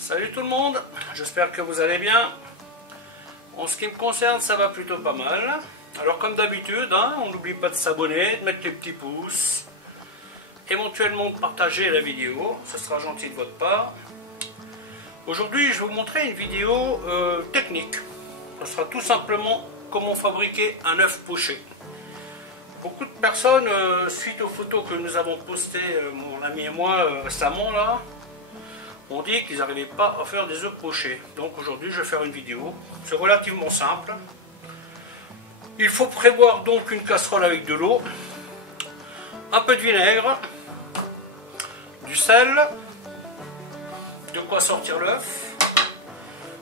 Salut tout le monde, j'espère que vous allez bien. En ce qui me concerne, ça va plutôt pas mal. Alors comme d'habitude, on n'oublie pas de s'abonner, de mettre les petits pouces, éventuellement de partager la vidéo, ce sera gentil de votre part. Aujourd'hui, je vais vous montrer une vidéo technique. Ce sera tout simplement comment fabriquer un œuf poché. Beaucoup de personnes, suite aux photos que nous avons postées, mon ami et moi, récemment, là, ont dit qu'ils n'arrivaient pas à faire des œufs pochés. Donc aujourd'hui, je vais faire une vidéo. C'est relativement simple. Il faut prévoir donc une casserole avec de l'eau, un peu de vinaigre, du sel, de quoi sortir l'œuf.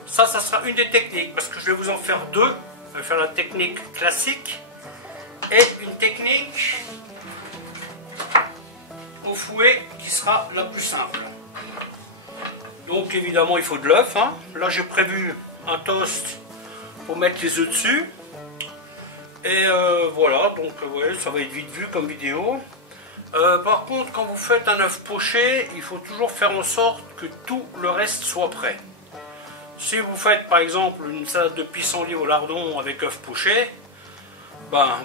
Ça sera une des techniques, parce que je vais vous en faire deux. Je vais faire la technique classique et une technique au fouet qui sera la plus simple. Donc évidemment il faut de l'œuf. Là j'ai prévu un toast pour mettre les œufs dessus. Et voilà, donc ouais, ça va être vite vu comme vidéo. Par contre, quand vous faites un œuf poché, il faut toujours faire en sorte que tout le reste soit prêt. Si vous faites par exemple une salade de pissenlit au lardon avec œuf poché,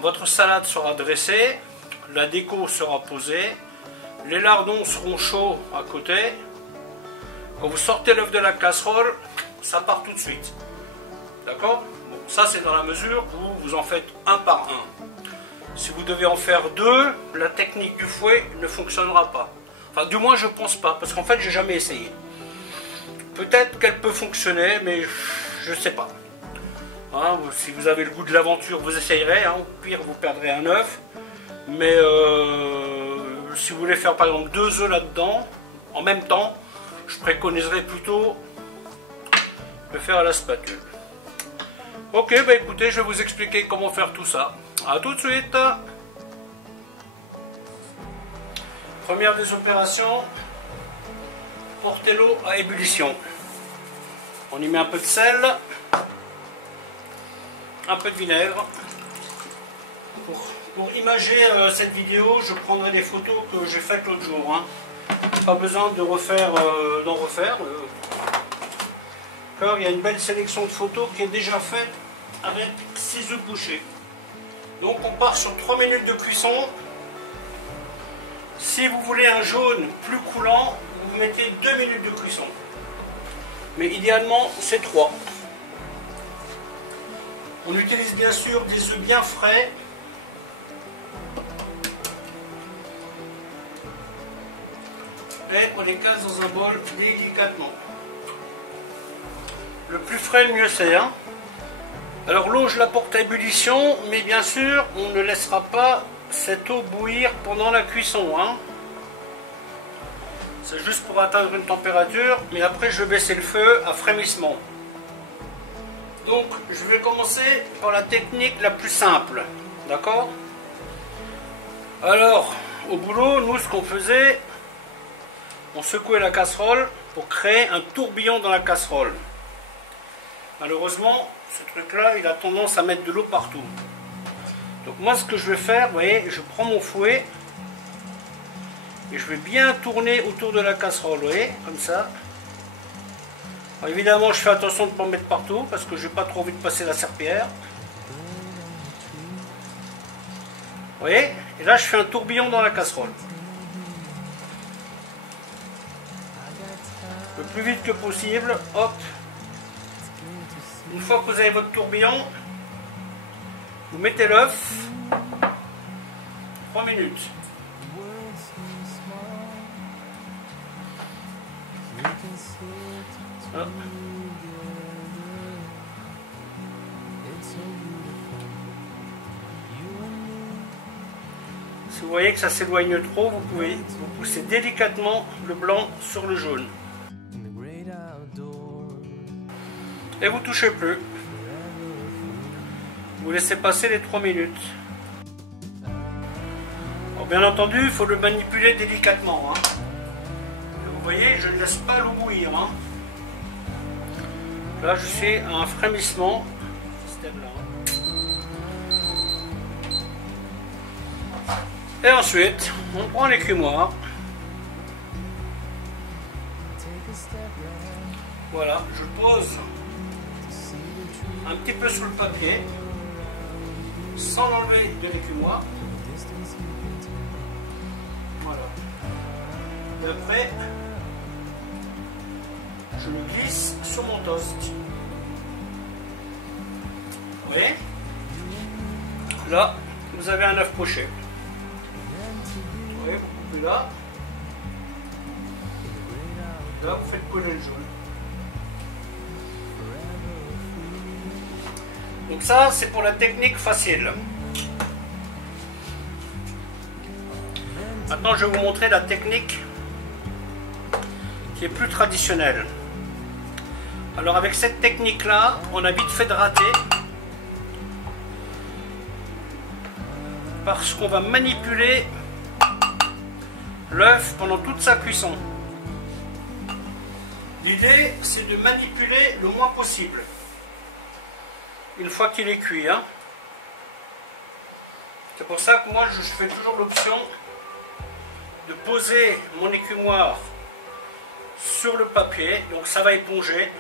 votre salade sera dressée, la déco sera posée, les lardons seront chauds à côté. Quand vous sortez l'œuf de la casserole, ça part tout de suite. D'accord? Bon, ça c'est dans la mesure où vous en faites un par un. Si vous devez en faire deux, la technique du fouet ne fonctionnera pas. Enfin, du moins je pense pas, parce qu'en fait j'ai jamais essayé. Peut-être qu'elle peut fonctionner, mais je ne sais pas. Si vous avez le goût de l'aventure, vous essayerez. Au pire, vous perdrez un œuf. Mais si vous voulez faire par exemple 2 œufs là-dedans, en même temps, je préconiserais plutôt de faire à la spatule. Ok, écoutez, je vais vous expliquer comment faire tout ça. A tout de suite. Première des opérations, porter l'eau à ébullition. On y met un peu de sel, un peu de vinaigre. Pour imager cette vidéo, je prendrai des photos que j'ai faites l'autre jour. Pas besoin de d'en refaire. Car il y a une belle sélection de photos qui est déjà faite avec 6 œufs pochés. Donc on part sur 3 minutes de cuisson. Si vous voulez un jaune plus coulant, vous mettez 2 minutes de cuisson. Mais idéalement, c'est 3. On utilise bien sûr des œufs bien frais. Et on les casse dans un bol délicatement. Le plus frais, le mieux c'est. Alors l'eau, je la porte à ébullition, mais bien sûr, on ne laissera pas cette eau bouillir pendant la cuisson. C'est juste pour atteindre une température, mais après je vais baisser le feu à frémissement. Donc je vais commencer par la technique la plus simple. D'accord? Alors, au boulot, nous ce qu'on faisait, on secouait la casserole pour créer un tourbillon dans la casserole. Malheureusement, ce truc-là, il a tendance à mettre de l'eau partout. Donc moi, ce que je vais faire, vous voyez, je prends mon fouet et je vais bien tourner autour de la casserole, vous voyez, comme ça. Alors, évidemment, je fais attention de ne pas en mettre partout parce que je n'ai pas trop envie de passer la serpillière. Vous voyez, et là, je fais un tourbillon dans la casserole. Le plus vite que possible, hop. Une fois que vous avez votre tourbillon, vous mettez l'œuf, 3 minutes. Hop. Si vous voyez que ça s'éloigne trop, vous pouvez vous pousser délicatement le blanc sur le jaune. Et vous touchez plus. Vous laissez passer les 3 minutes. Alors, bien entendu, il faut le manipuler délicatement. Vous voyez, je ne laisse pas l'eau bouillir. Là, je fais un frémissement. Et ensuite, on prend l'écumoire. Voilà, je pose un petit peu sous le papier, sans enlever de l'écumoire. Voilà. Et après, je le glisse sur mon toast. Vous voyez? Là, vous avez un œuf poché. Vous voyez, vous coupez là. Là, vous faites coller le jaune. Donc ça, c'est pour la technique facile. Maintenant, je vais vous montrer la technique qui est plus traditionnelle. Alors avec cette technique-là, on a vite fait de rater. Parce qu'on va manipuler l'œuf pendant toute sa cuisson. L'idée, c'est de manipuler le moins possible. Une fois qu'il est cuit. Hein. C'est pour ça que moi, je fais toujours l'option de poser mon écumoire sur le papier. Donc ça va éponger.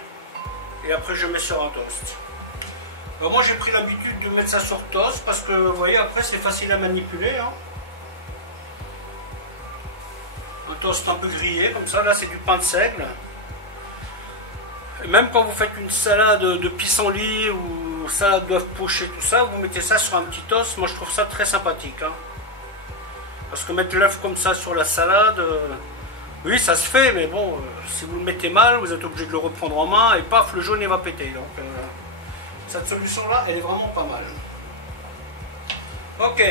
Et après, je mets sur un toast. Alors moi, j'ai pris l'habitude de mettre ça sur toast parce que, vous voyez, après, c'est facile à manipuler. Hein. Un toast un peu grillé, comme ça. Là, c'est du pain de seigle. Et même quand vous faites une salade de pissenlit ou salade d'œuf poché, tout ça, vous mettez ça sur un petit toast. Moi, je trouve ça très sympathique. Hein. Parce que mettre l'œuf comme ça sur la salade, oui, ça se fait, mais bon, si vous le mettez mal, vous êtes obligé de le reprendre en main et paf, le jaune, il va péter. Donc, cette solution-là, elle est vraiment pas mal. Ok.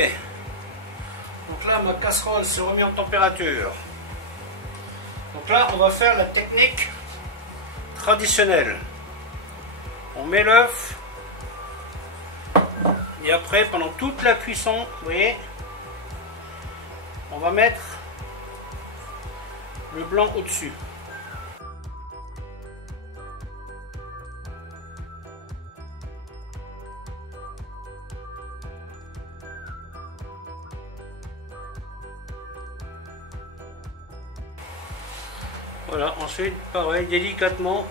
Donc là, ma casserole s'est remise en température. Donc là, on va faire la technique traditionnelle. On met l'œuf. Et après, pendant toute la cuisson, vous voyez, on va mettre le blanc au-dessus. Voilà, ensuite, pareil, délicatement.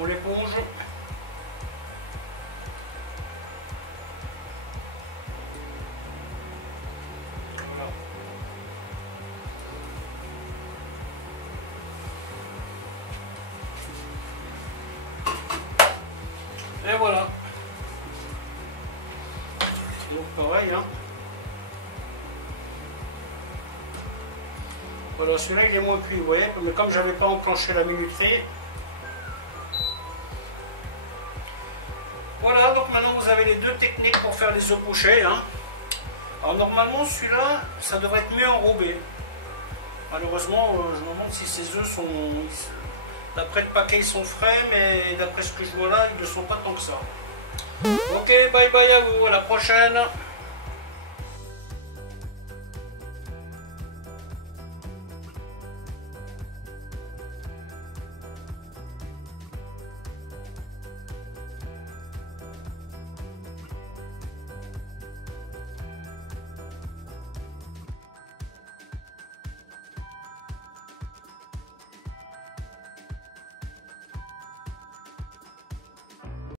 On l'éponge. Voilà. Et voilà. Donc pareil, hein. Voilà, celui-là il est moins cuit, vous voyez, mais comme j'avais pas enclenché la minuterie. Voilà, donc maintenant vous avez les deux techniques pour faire les œufs pochés. Hein. Alors normalement celui-là, ça devrait être mieux enrobé. Malheureusement, je me demande si ces œufs sont... D'après le paquet, ils sont frais, mais d'après ce que je vois là, ils ne sont pas tant que ça. Ok, bye bye à vous, à la prochaine.